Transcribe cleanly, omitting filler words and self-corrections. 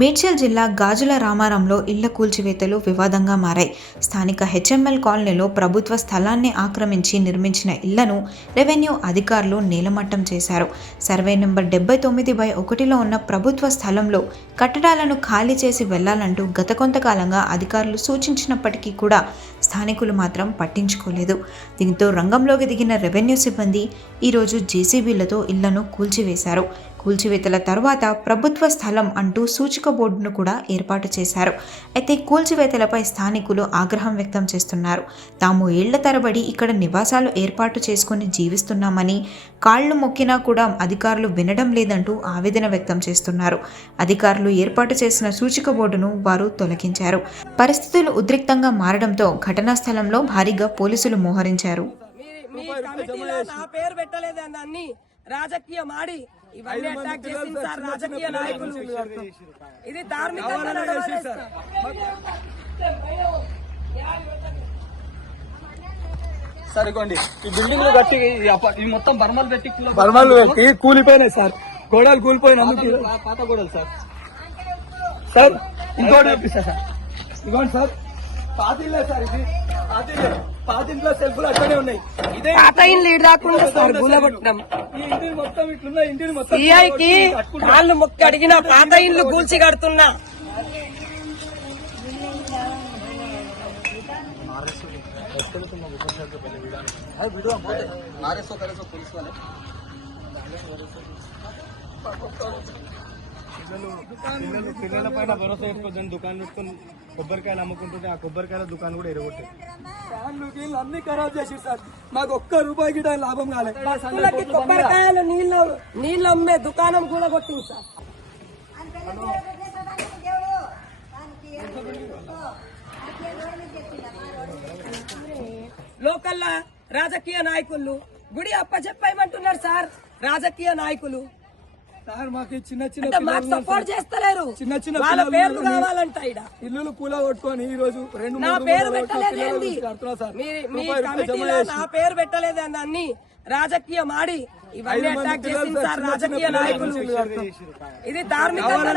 మేడ్చల్ జిల్లా గాజుల రామారంలో ఇళ్ల కూల్చివేతలు వివాదంగా మారాయి. స్థానిక హెచ్ఎంఎల్ కాలనీలో ప్రభుత్వ స్థలాన్ని ఆక్రమించి నిర్మించిన ఇళ్లను రెవెన్యూ అధికారులు నేలమట్టం చేశారు. సర్వే నెంబర్ 79/1లో ఉన్న ప్రభుత్వ స్థలంలో కట్టడాలను ఖాళీ చేసి వెళ్లాలంటూ గత కొంతకాలంగా అధికారులు సూచించినప్పటికీ కూడా స్థానికులు మాత్రం పట్టించుకోలేదు. దీంతో రంగంలోకి దిగిన రెవెన్యూ సిబ్బంది ఈరోజు జేసీబీలతో ఇళ్లను కూల్చివేశారు. కూల్చివేతల తర్వాత ప్రభుత్వ స్థలం అంటూ సూచిక బోర్డును కూడా ఏర్పాటు చేశారు. అయితే కూల్చివేతలపై స్థానికులు ఆగ్రహం వ్యక్తం చేస్తున్నారు. తాము ఏళ్ల తరబడి ఇక్కడ నివాసాలు ఏర్పాటు చేసుకుని జీవిస్తున్నామని, కాళ్లు మొక్కినా కూడా అధికారులు వినడం లేదంటూ ఆవేదన వ్యక్తం చేస్తున్నారు. అధికారులు ఏర్పాటు చేసిన సూచిక బోర్డును వారు తొలగించారు. పరిస్థితులు ఉద్రిక్తంగా మారడంతో ఘటనా స్థలంలో భారీగా పోలీసులు మోహరించారు. రాజకీయ మాడి ఇవన్నీ అటాక్ చేసింది సార్ రాజకీయ నాయకులు. ఇది ధార్మికంగా సార్ ఇవ్వండి ఈ బిల్డింగ్ కట్టి ఈ మొత్తం బర్మలు పెట్టి కూలిపోయినాయి సార్. గోడలు కూలిపోయినందుకు పాత గోడలు సార్. సార్ ఇంకోటి చూపిస్తా సార్. ఇవ్వండి సార్, పాతిల్లే సార్. ఇది పాతింట్లో సెల్ఫ్లు అట్లనే ఉన్నాయి. ఇదే పాత ఇల్లు రాకుండా సార్ గుల్లబట్టడం. ఈ ఇంటిని మొత్తం ఇట్లున్నాయి. ఇంటిని మొత్తం సిఐకి కాళ్ళు మొక్కి అడిగిన పాత ఇల్లు కూల్చి కడుతున్నా. పిల్లల పైన భరోసా పెట్టుకోవద్దని దుకాణం పెట్టుకుని కొబ్బరికాయలు అమ్ముకుంటుంటే ఆ కొబ్బరికాయల దుకాణం కూడా ఎరగొట్టాయి. ఫ్యాన్లు అన్ని ఖరాబ్ చేసి సార్. మాకు ఒక్క రూపాయి గిట్ట లాభం కాలేదు. కొబ్బరికాయలు నీళ్ళు అమ్మే దుకాణం కూడా కొట్టింది సార్. లోకల్లా రాజకీయ నాయకులు గుడి అప్పచెప్పేయమంటున్నారు సార్. రాజకీయ నాయకులు సార్ మాకు చిన్న మాకు సపోర్ట్ చేస్తలేరు. చిన్న వాళ్ళ పేర్లు కావాలంట. ఇల్లు పూల కొట్టుకొని ఈ రోజు నా పేరు పెట్టలేదండి. నా పేరు పెట్టలేదండి. అన్ని రాజకీయ మాడి ఇవన్నీ అటాక్ చేసింది సార్ రాజకీయ నాయకులు. ఇది ధార్మికంగా